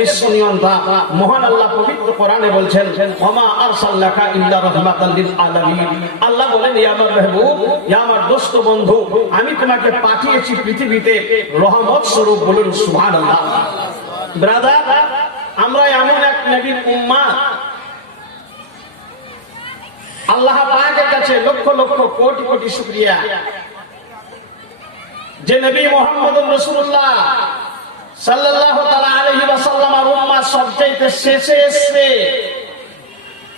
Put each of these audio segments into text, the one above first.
বিশ্বনিয়ন্তা মহান আল্লাহ পবিত্র কোরআনে বলছেন ওমা আরসালনাকা ইল্লা রাহমাতাল লিল আলামিন। আল্লাহ বলেন ইয়া আমার মাহবুব, ইয়া আমার দোস্ত বন্ধু, আমি তোমাকে পাঠিয়েছি পৃথিবীতে রহমত স্বরূপ। বলুন সুবহানাল্লাহ। ব্রাদার, আমরা এমন এক নবীর উম্মাহ, আল্লাহ পাকের কাছে লক্ষ লক্ষ কোটি কোটি শুকরিয়া যে নবী মুহাম্মদুর রাসূলুল্লাহ সাল্লাল্লাহু তাআলা আলাইহি ওয়াসাল্লামের উম্মাহ সবচেয়ে শেষে এসেছে,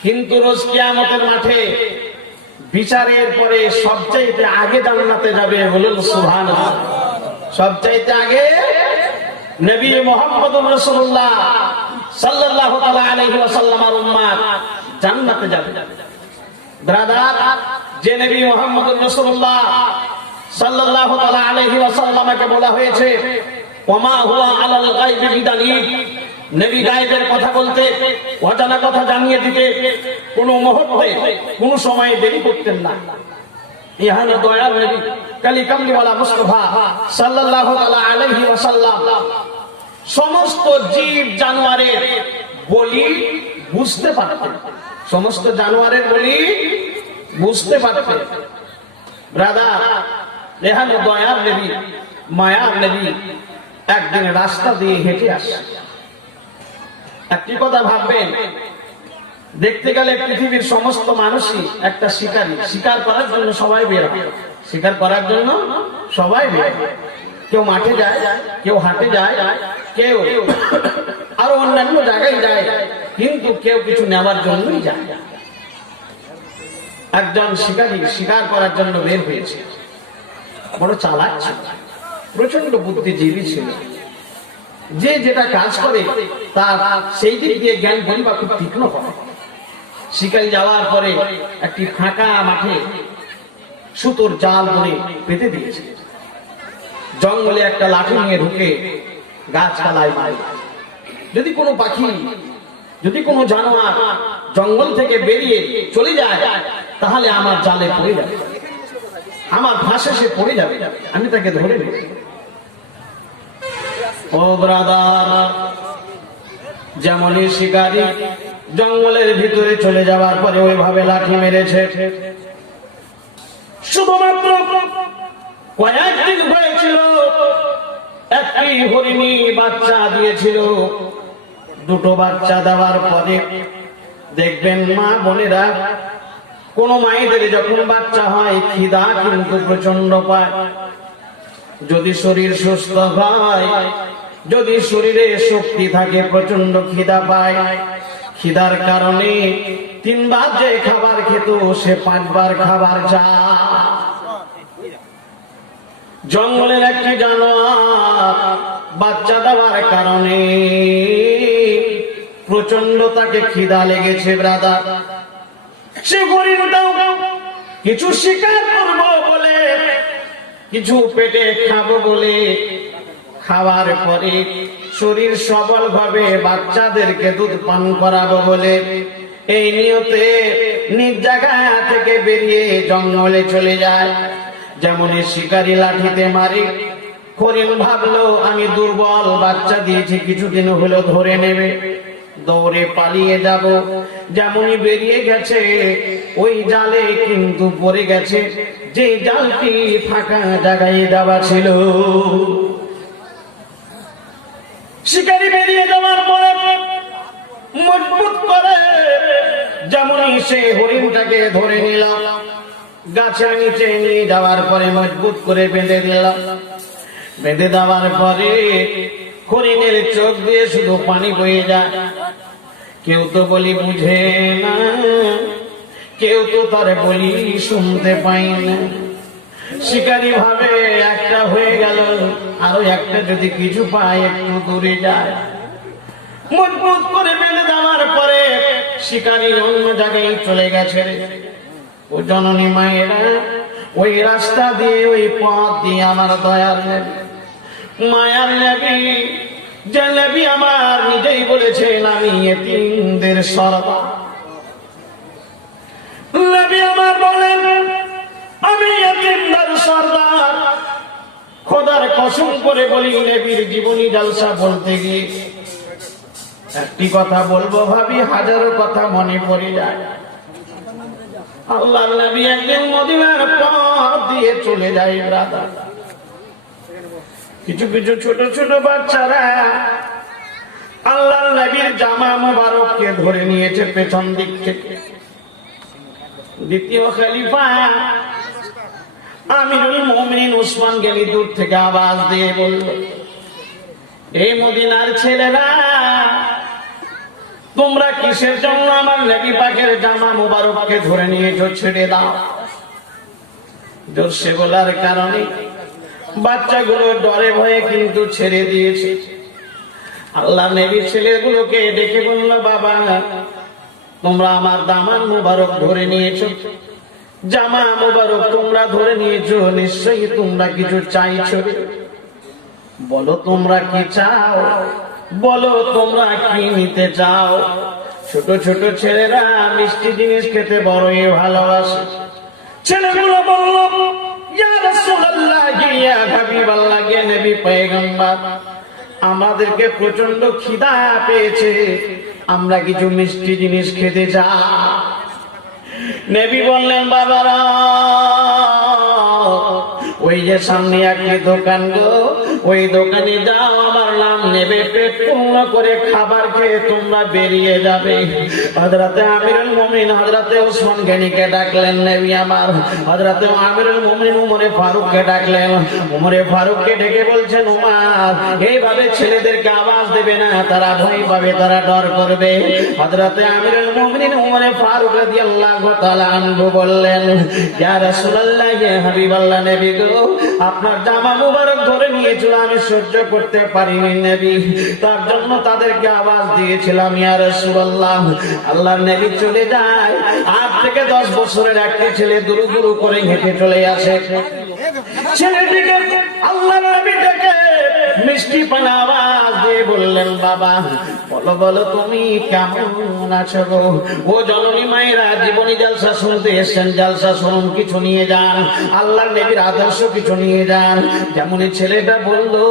কিন্তু রোজ কিয়ামতের মাঠে বিচারের পরে সবচেয়ে আগে জান্নাতে যাবে। বলুন সুবহানাল্লাহ। সবচেয়ে আগে নবী মুহাম্মদুর রাসূলুল্লাহ সাল্লাল্লাহু তাআলা আলাইহি ওয়াসাল্লামের উম্মাহ জান্নাতে যাবে। ব্রাদার, যে নবী মুহাম্মদুর রাসূলুল্লাহ সাল্লাল্লাহু তাআলা আলাইহি ওয়াসাল্লামকে বলা হয়েছে ওমা হুয়া আলাল গায়বি বিদালিল, নবী গায়বের কথা বলতে, অজানা কথা জানিয়ে দিতে কোনো মুহূর্তে কোনো সময় দেরি করতেন না। ইহানা দয়ার নবী কালিকামলিওয়ালা মুস্তাফা সাল্লাল্লাহু তাআলা আলাইহি ওয়াসাল্লাম সমস্ত জীব জানোয়ারের বলি বুঝতে পারতেন, সমস্ত জানোয়ারের বলি বুঝতে পারতেন। ব্রাদার, রেহান দয়ার নবী, মায়ার নবী একদিন রাস্তা দিয়ে হেঁটে আসে। একটি কথা ভাববেন, দেখতে গেলে পৃথিবীর সমস্ত মানুষই একটা শিকারী, শিকার করার জন্য সবাই বের হয়, শিকার করার জন্য সবাই বের হয়। কেউ মাঠে যায়, কেউ হাটে যায়, কেউ আরো অন্যান্য জায়গায় যায়, কিন্তু কেউ কিছু নেওয়ার জন্যই যায়। একজন শিকারী শিকার করার জন্য বের হয়েছে, বড় চালাক ছিল, প্রচন্ড বুদ্ধিজীবী ছিল। যে যেটা কাজ করে তার সেই দিক দিয়ে জ্ঞান পরিবা খুব তীক্ষ্ণ হয়। শিকারী যাওয়ার পরে একটি ফাঁকা মাঠে সুতোর জাল ধরে পেতে দিয়েছে। জঙ্গলে একটা লাঠি নিয়ে ঢুকে গাছপালায় মারে। যদি কোনো পাখি, যদি কোনো জানোয়ার জঙ্গল থেকে বেরিয়ে চলে যায়, তাহলে আমার জালে পড়ে যাবে, আমার ফাঁসে সে পড়ে যাবে, আমি তাকে ধরে নেব। ও ব্রাদার, যেমনই শিকারী জঙ্গলের ভিতরে চলে যাওয়ার পরে ওইভাবে লাঠি মেরেছে, শুধুমাত্র কয়েকদিন হয়েছিল একটি হরিণী বাচ্চা দিয়েছিল। দুটো বাচ্চা দেওয়ার পরে দেখবেন মা বোনেরা, কোন মায়েদের যখন বাচ্চা হয় খিদা কিন্তু প্রচন্ড পায়। যদি শরীর সুস্থ হয়, যদি শরীরে শক্তি থাকে, প্রচন্ড খিদা পায়। খিদার কারণে 3 বার যে খাবার খেত সে 5 বার খাবার চায়। জঙ্গলের একটি জানোয়ার বাচ্চা দেওয়ার কারণে প্রচন্ড তাকে খিদা লেগেছে। ব্রাদার, সে হরিণটাও কিছু শিকার করবো বলে, কিছু পেটে খাবো বলে, খাওয়ার পরে শরীর সবল ভাবে বাচ্চাদেরকে দুধ পান করাবো বলে এই নিয়তে নিজ জায়গা থেকে বেরিয়ে জঙ্গলে চলে যায়। যেমন শিকারী লাঠিতে মারে, হরিণ ভাবলো আমি দুর্বল, বাচ্চা দিয়েছি, কিছুদিন হলো ধরে নেবে, দৌড়ে পালিয়ে যাব। যেমনই বেরিয়ে গেছে ওই জালে কিন্তু পড়ে গেছে যে জালটি ফাঁকা জায়গায় দেওয়া ছিল। শিকারী বেরিয়ে যাওয়ার পরে মজবুত করে যেমনই সে হরিণটাকে ধরে নিলাম, গাছের নিচে নিয়ে যাওয়ার পরে মজবুত করে বেঁধে দিলাম। বেঁধে দেওয়ার পরে হরিণের চোখ দিয়ে শুধু পানি বয়ে যায়। কেউ তো বলি বুঝে না, কেউ তো তার বলি শুনতে পাই না। শিকারী ভাবে একটা হয়ে গেল, আরো একটা যদি কিছু পায় একটু দূরে যায়। মজবুত করে বেঁধে দেওয়ার পরে শিকারী অন্য জায়গায় চলে গেছে। ও জননী মায়েরা, ওই রাস্তা দিয়ে, ওই পথ দিয়ে আমার দয়ার নবী, মায়ার নবী, যে নবী আমার নিজেই বলেছেন আমি ইতিমদের সরদার। নবী আমার বলেন আমি ইতিমদের সরদার। খোদার কসম করে বলি, নবীর জীবনী জলসা বলতে গিয়ে একটি কথা বলবো ভাবি, হাজারো কথা মনে পড়ে যায়। আল্লাহর নবী একদিন মদিনার পথ দিয়ে চলে যায় ব্রাদার। কিছু কিছু ছোট ছোট বাচ্চারা আল্লাহর নবীর জামা মোবারককে ধরে নিয়েছে পেছন দিক থেকে। দ্বিতীয় খলিফা আমিরুল মুমিনিন উসমান গনি দূর থেকে আওয়াজ দিয়ে বলল, এই মদিনার ছেলেরা, তোমরা কিসের জন্য আমার নবী পাকের জামা মোবারককে ধরে নিয়েছো? ছেড়ে দাও। জোরসে বলার কারণে বাচ্চাগুলো ডরে ভয়ে কিন্তু ছেড়ে দিয়েছে। আল্লাহ নবী ছেলেগুলোকে ডেকে বলল, বাবা, তোমরা আমার দামান মোবারক ধরে নিয়েছো, জামা মোবারক তোমরা ধরে নিয়েছো, নিশ্চয়ই তোমরা কিছু চাইছো। বলো তোমরা কি চাও, বলো তোমরা কি নিতে চাও। ছোট ছোট ছেলেরা মিষ্টি জিনিস খেতে বড়ই ভালোবাসে। ছেলেগুলো বলল, ইয়া রাসূলুল্লাহ, ইয়া হাবিবাল্লাহ, ইয়া নবী পয়গম্বর, আমাদেরকে প্রচন্ড খিদা পেয়েছে, আমরা কিছু মিষ্টি জিনিস খেতে চাই। নবী বললেন, বাবারা, ওই যে সামনে একটি দোকান গো, ওই দোকানে যাও, আমার নাম নেবে, পেট পূর্ণ করে খাবার খেয়ে তোমরা বেরিয়ে যাবে। হযরতে আমিরুল মুমিনিন হযরতে উসমান গনিকে ডাকলেন নবী আমার। হযরতে আমিরুল মুমিনিন উমরে ফারুককে ডাকলেন। উমরে ফারুককে ডেকে বলছেন, উমর, এইভাবে ছেলেদেরকে আওয়াজ দেবে না, তারা ভয় পাবে, তারা ডর করবে। হযরতে আমিরুল মুমিনিন উমরে ফারুক রাদিয়াল্লাহু তাআলা আনহু বললেন, ইয়া রাসূলুল্লাহ, ইয়া হাবিবাল্লাহ, নবী গো, আপনার জামা মুবারক ধরে নিয়েছিল, আমি সহ্য করতে পারিনি নবী, তার জন্য তাদেরকে আওয়াজ দিয়েছিলাম, ইয়া রাসূলুল্লাহ। আল্লাহর নবী চলে যায়। 8 থেকে 10 বছরের একটি ছেলে দুরু দুরু করে হেঁটে চলে আসে। ছেলেটিকে আল্লাহর নবী ডেকে মিষ্টি পানা আওয়াজ দিয়ে বললেন, বাবা, বলো বলো তুমি কেমন আছো গো? ও জননী মায়েরা, জীবনী জালসা শুনতে এসেছেন, জালসা শুনুন, কিছু নিয়ে যান, আল্লাহর নবীর আদর্শ কিছু নিয়ে যান। যেমনই ছেলেটা বললো,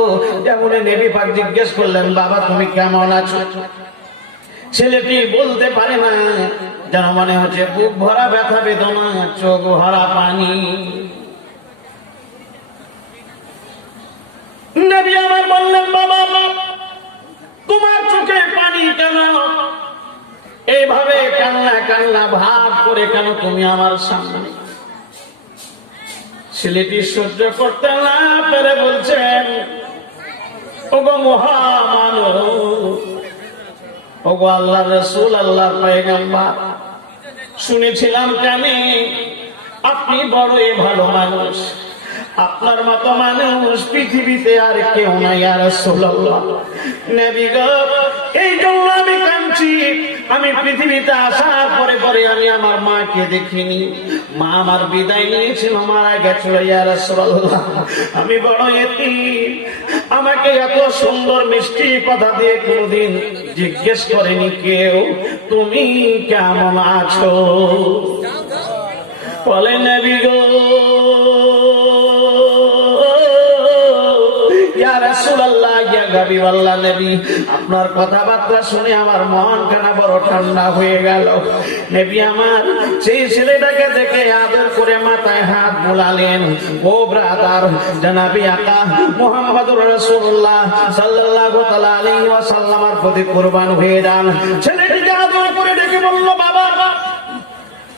যেমনই নবী পাক জিজ্ঞেস করলেন, বাবা তুমি কেমন আছো? ছেলেটি বলতে পারে না, যেন মনে হচ্ছে বুক ভরা ব্যথা বেদনা, চোখ ভরা পানি। নবী আমার বললেন, বাবা, তোমার চোখে পানি কেন? এইভাবে কান্না কান্না ভাব করে কেন তুমি আমার সামনে? ছেলেটি সহ্য করতে না পেরে বলছেন, ওগো মহামানব, ওগো আল্লাহর রাসূল, আল্লাহর পয়গম্বর, শুনেছিলাম কানে আপনি বড়ই ভালো মানুষ, আপনার মতো মানুষ পৃথিবীতে আর কেউ নাই, ইয়া রাসূলুল্লাহ। নবী গো, এই জন্য আমি কাঁদছি। আমি পৃথিবীতে আসার পরে পরে আমি আমার মাকে দেখিনি, মা আমার বিদায় নিয়েছিল, মারা গেছিল, ইয়া রাসূলুল্লাহ। আমি বড় এতিম, আমাকে এত সুন্দর মিষ্টি কথা দিয়ে কোনদিন জিজ্ঞেস করেনি কেউ, তুমি কেমন আছো? বলে নবী গো, ইয়া রাসূলুল্লাহ, ইয়া হাবিবাল্লাহ, নবী, আপনার কথাবার্তা শুনে আমার মন খানা বড় ঠান্ডা হয়ে গেল। নবী আমার সেই ছেলেটাকে দেখে আদর করে মাথায় হাত বুলালেন। ও ব্রাদার, জনাবি আকা মুহাম্মদুর রাসূলুল্লাহ সাল্লাল্লাহু তাআলা আলাইহি ওয়াসাল্লামের প্রতি কুরবান হয়ে যান। ছেলেটিকে আদর করে ডেকে বলল, বাবা,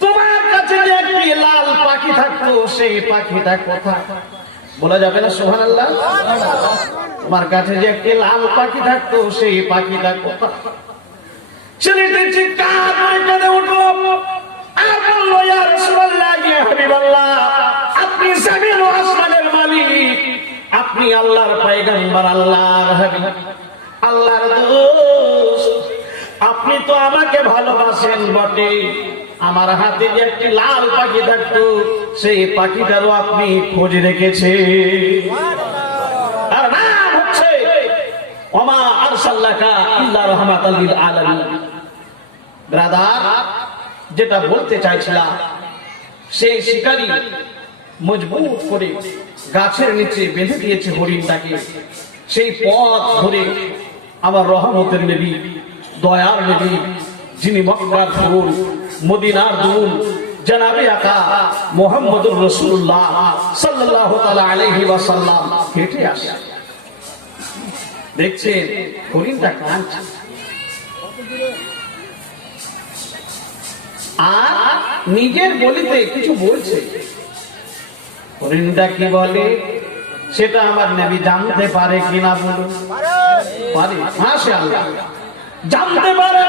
তোমার কাছে যে একটি লাল পাখি থাকতো, সেই পাখিটা কোথায়? বলা যাবে না সুবহানাল্লাহ? তোমার কাছে যে একটি লাল পাখি থাকতো, সেই পাখিটা কোথায়? ছেলেটি চিৎকার করে কেঁদে উঠল আর বলল, ইয়া রাসূলুল্লাহ, ইয়া হাবিবাল্লাহ, আপনি জমিন ও আসমানের মালিক, আপনি আল্লাহর পয়গম্বর, আল্লাহর হাবিব, আল্লাহর দোস্ত, আপনি তো আমাকে ভালোবাসেন বটে। আমার হাতে যে একটি লাল পাখি থাকতো, সেই পাখিটারও আপনি খোঁজ রেখেছে, আর নাম হচ্ছে ওমা আরসালনাকা ইল্লা রাহমাতাল লিল আলামিন। ব্রাদার, যেটা বলতে চাইছিলাম, সেই শিকারী মজবুত করে গাছের নিচে বেঁধে দিয়েছে হরিণটাকে। সেই পথ ধরে আমার রহমতের নবী দয়ার নবী, যিনি মক্কার ফুল, মদিনার দুল, জনাবে আকা মুহাম্মদুর রাসূলুল্লাহ সাল্লাল্লাহু তাআলা আলাইহি ওয়াসাল্লাম হেঁটে আসে। দেখছেন হরিণটা কাঁদছে, আর নিজের বলিতে কিছু বলছে। হরিণটা কি বলে সেটা আমার নবী জানতে পারে কিনা বলুন? পারে, মাশাআল্লাহ জানতে পারে।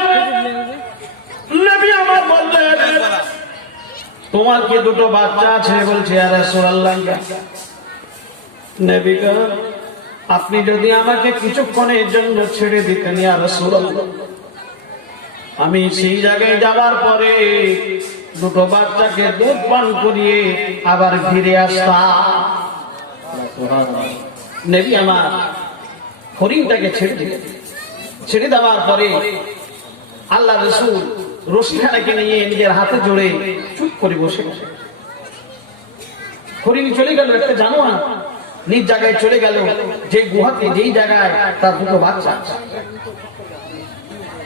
নবী আমার বললেন, তোমার কি দুটো বাচ্চা আছে? বলছে ইয়া রাসূলুল্লাহ। নবী গো, আপনি যদি আমাকে কিছুক্ষণের জন্য ছেড়ে দিতেন ইয়া রাসূলুল্লাহ, আমি সেই জায়গায় যাবার পরে দুটো বাচ্চাকে দুধ পান করিয়ে আবার ফিরে আসতাম। নবী আমার হরিণটাকে ছেড়ে দিলেন। ছেড়ে দেওয়ার পরে আল্লাহ রাসূল রশিখানাকে নিয়ে নিজের হাতে জড়ে চুপ করে বসে বসে। হরিণ চলে গেল, একটা জানোয়ার নিজ জায়গায় চলে গেল, যে গুহাতে, যেই জায়গায় তার দুটো বাচ্চা।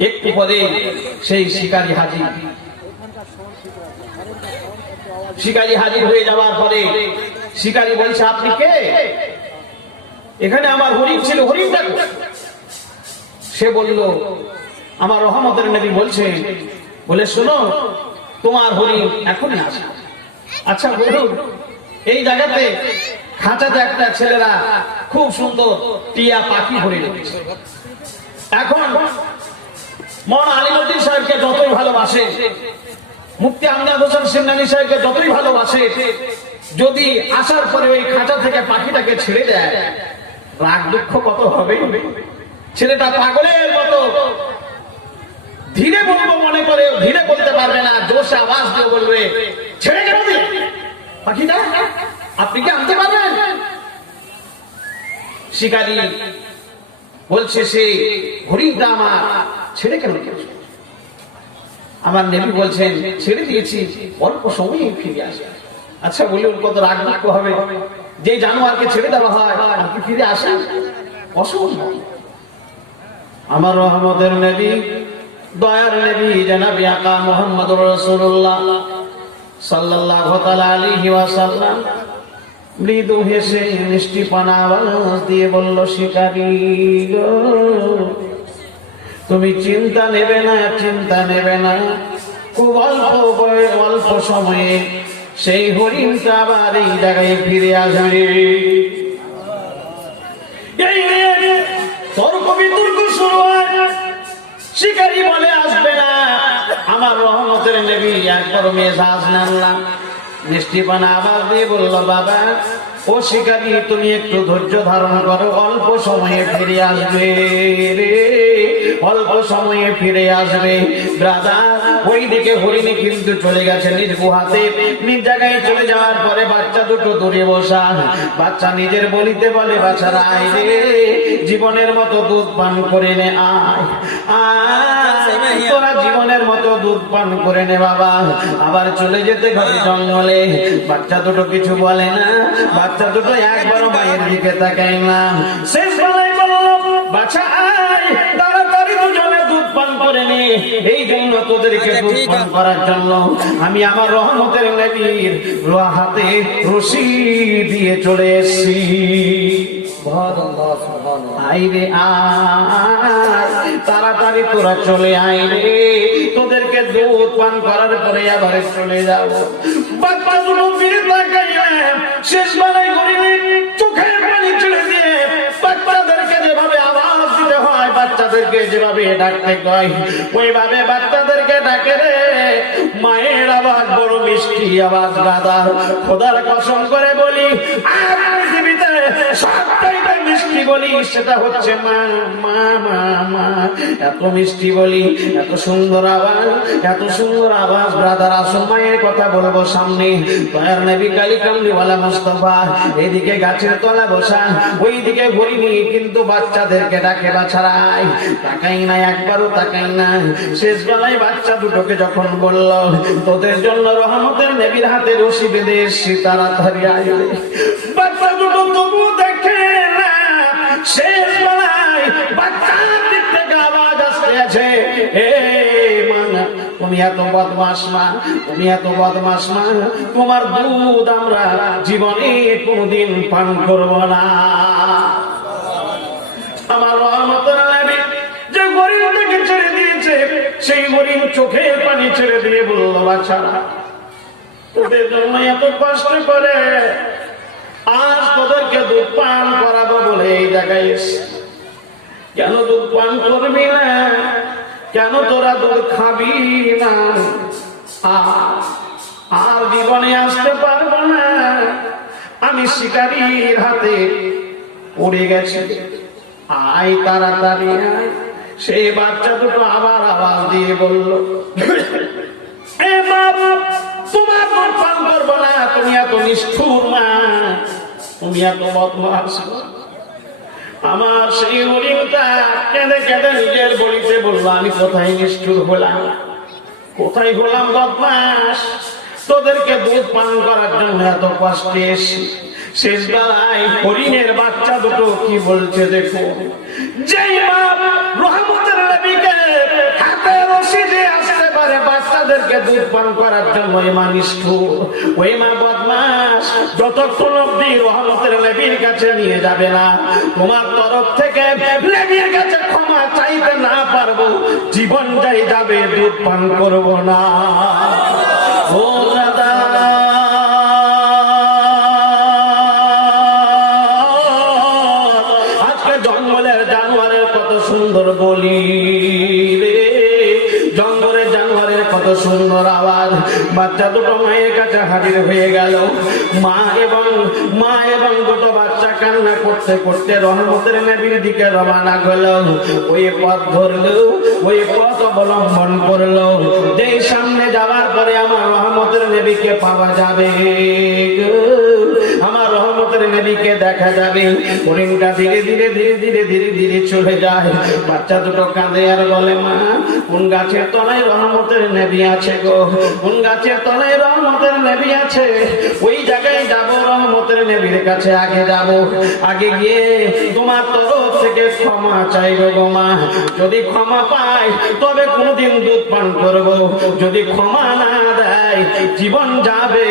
একটু পরে সেই শিকারী হাজির। শিকারী হাজির হয়ে যাওয়ার পরে শিকারী বলছে, আপনি কে? এখানে আমার হরিণ ছিল, হরিণটা। সে বলল, আমার রহমতের নবী বলছে, বলে শোনো, তোমার হরিণ এখনই আসে। আচ্ছা বলুন, এই জায়গাতে খাঁচাতে একটা ছেলেরা খুব সুন্দর টিয়া পাখি হরিণ রেখেছে। এখন মৌলানা আলিমউদ্দিন সাহেবকে যতই ভালোবাসে, মুফতি আমজাদ হোসেন সিন্নানী সাহেবকে যতই ভালোবাসে, যদি আসার পরে ওই খাঁচা থেকে পাখিটাকে ছেড়ে দেয়, রাগ দুঃখ কত হবে। ছেলেটা পাগলের মতো ধীরে বলবো মনে করে ধীরে বলতে পারবে না, জোরে আওয়াজ দিয়ে বলবে, ছেড়ে কেন দিলে পাখিটা? আপনি কি আনতে পারবেন? শিকারী বলছে, সে হরিণটা আমার ছেড়ে কেন দিয়েছে? আমার নবী বলছেন, ছেড়ে দিয়েছি, অল্প সময়ে ফিরে আসে। আচ্ছা বলুন, কত রাগ দুঃখ হবে যে জানোয়ারকে ছেড়ে দেওয়া হয় আর কি ফিরে আসে? অসম্ভব। আমার রহমতের নবী, দয়ার নবী জনাবে আকা মুহাম্মদুর রাসূলুল্লাহ সাল্লাল্লাহু তাআলা আলাইহি ওয়াসাল্লাম মৃদু হেসে মিষ্টিপানা আওয়াজ দিয়ে বলল, শিকারী গো, তুমি চিন্তা নেবে না, চিন্তা নেবে না, খুব অল্প সময়ে সেই হরিণটা আবার এই জায়গায় ফিরে আসবে। তর্ক বিতর্ক শুরু হয়। শিকারী বলে, আসবে না। আমার রহমতের নবী একবার মেজাজ নেন না, মিষ্টিপানা আবার দিয়ে বলল, বাবা ও শিকারী, তুমি একটু ধৈর্য ধারণ করো, অল্প সময়ে ফিরে আসবে রে, অল্প সময়ে ফিরে আসবে। ব্রাদার, ওই দিকে হরিণী কিন্তু চলে গেছে নিজ গুহাতে। নিজ জায়গায় চলে যাওয়ার পরে বাচ্চা দুটো দূরে বসা। বাচ্চা নিজের বলিতে বলে, বাচ্চারা আয় রে, জীবনের মতো দুধ পান করে নে, আয় আয়, তোরা জীবনের মতো দুধ পান করে নে বাবা। আবার চলে যেতে ঘরে জঙ্গলে। বাচ্চা দুটো কিছু বলে না, বাচ্চা দুটো একবারও মায়ের দিকে তাকায় না। শেষ বেলায় বলল, বাচ্চা আয়, তাড়াতাড়ি দুজনে দুধ পান করে নে। এই জন্য তোদেরকে দুধ পান করার জন্য আমি আমার রহমতের নবীর হাতে রশি দিয়ে চলে এসেছি। আইরে আয়, তাড়াতাড়ি তোরা চলে আয় রে, তোদেরকে দুধ পান করার পরে আবার চলে যাব। বাচ্চা দুটো ফিরে তাকাইলেন। শেষ বেলায় গরিবের চোখের পানি ছেড়ে দিয়ে বাচ্চাদেরকে যেভাবে আওয়াজ দিতে হয়, বাচ্চাদেরকে যেভাবে ডাকতে হয়, ওইভাবে বাচ্চাদেরকে ডাকে রে। মায়ের আওয়াজ বড় মিষ্টি আওয়াজ, গাদা। খোদার কসম করে বলি, আর পৃথিবীতে সবচাইতে মিষ্টি বলি সেটা হচ্ছে মা, মা, মা, মা। এত মিষ্টি বলি, এত সুন্দর আওয়াজ, এত সুন্দর আওয়াজ। ব্রাদার, আসল মায়ের কথা বলবো সামনে। দয়ার নবী কালী কামলিওয়ালা মুস্তাফা এদিকে গাছের তলা বসা, ওইদিকে হরিণী কিন্তু বাচ্চাদেরকে ডাকে, বাছারাই। তাকাই না, একবারও তাকাই না। শেষ বেলায় বাচ্চা দুটোকে যখন বলল, তোদের জন্য রহমতের নবীর হাতে রশি বেঁধে এসছি, তাড়াতাড়ি আইলে। বাচ্চা দুটো তবু দেখে না। শেষ বেলায় বাচ্চার দিক থেকে আওয়াজ আসছে, গেছে, এ মা তুমি এত বদমাশ মা, তুমি এত বদমাশ মা, তোমার দুধ আমরা জীবনে কোনদিন পান করব না। আমার রহমতের নবী যে গরিবটাকে ছেড়ে দিয়েছে, সেই গরিব চোখের পানি ছেড়ে দিয়ে বলল, বাচ্চারা তোদের জন্য এত কষ্ট করে আজ তোদেরকে দুধ পান করাবো বলে এই জায়গায় এসে, কেন দুধ পান করবি না? কেন তোরা দুধ খাবি না? আর জীবনে আসতে পারবো না, আমি শিকারীর হাতে পড়ে গেছি, আয় তাড়াতাড়ি আয়। সেই বাচ্চা দুটো আবার আওয়াজ দিয়ে বলল, এ বাবা তোমার দুধ পান করবো না, তুমি এত নিষ্ঠুর মা, তুমি এত বদমাশ। আমার সেই হরিণটা কেঁদে কেঁদে নিজের বলিতে বললো, আমি কোথায় নিষ্ঠুর হলাম, কোথায় হলাম বদমাস? তোদেরকে দুধ পান করার জন্য এত কষ্টে এসে শেষ বেলায় হরিণের বাচ্চা দুটো কি বলছে দেখো, যেই বাপ রহমতের নবীকে হাতে রশি দিয়ে আসতে পারে বাচ্চাদেরকে দুধ পান করার জন্য, ওই মা নিষ্ঠুর, ওই মা বদমাস। যতক্ষণ অব্দি রহমতের নবীর কাছে নিয়ে যাবে না, তোমার তরফ থেকে নবীর কাছে ক্ষমা চাইতে না পারবো, জীবন যাই যাবে, দুধ পান করবো না। ও দাদা, আজকে জঙ্গলের জানোয়ারের কত সুন্দর বলি রে, জঙ্গলের জানোয়ারের কত সুন্দর আওয়াজ। বাচ্চা দুটো মায়ের কাছে হাজির হয়ে গেল, মা এবং দুটো বাচ্চা কান্না করতে করতে রহমতের নবীর দিকে রওনা হলো। ওই পথ ধরলো, ওই পথ অবলম্বন করলো, যেই সামনে যাওয়ার পরে আমার রহমতের নবীকে পাওয়া যাবে, আমার রহমতের নবীকে দেখা যাবে। হরিণটা ধীরে ধীরে ধীরে ধীরে ধীরে ধীরে চলে যায়। বাচ্চা দুটো কাঁদে আর বলে, মা কোন গাছের তলায় রহমতের নবী আছে গো, কোন গাছের তলায় রহমতের নবী আছে, ওই জায়গায় যাব, রহমতের নবীর কাছে আগে যাব, আগে গিয়ে তোমার তরফ থেকে ক্ষমা চাইবো গো মা। যদি ক্ষমা পাই তবে কোনদিন দুধ পান করব, যদি ক্ষমা না দেয় জীবন যাবে,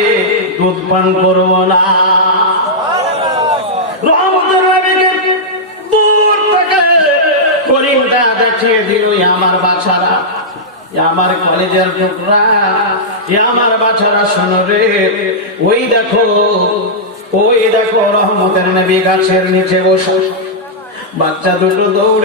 দুধ পান করব না। রহমতের নবীকে দূর থেকে হরিণটা দেখিয়ে দিল, আমার বাছারা, আমার কলেজের টুকরা, আমার বাছারা শোনো রে, ওই দেখো রহমতের নবী গাছের নিচে বসে। বাচ্চা দুটো দৌড়ে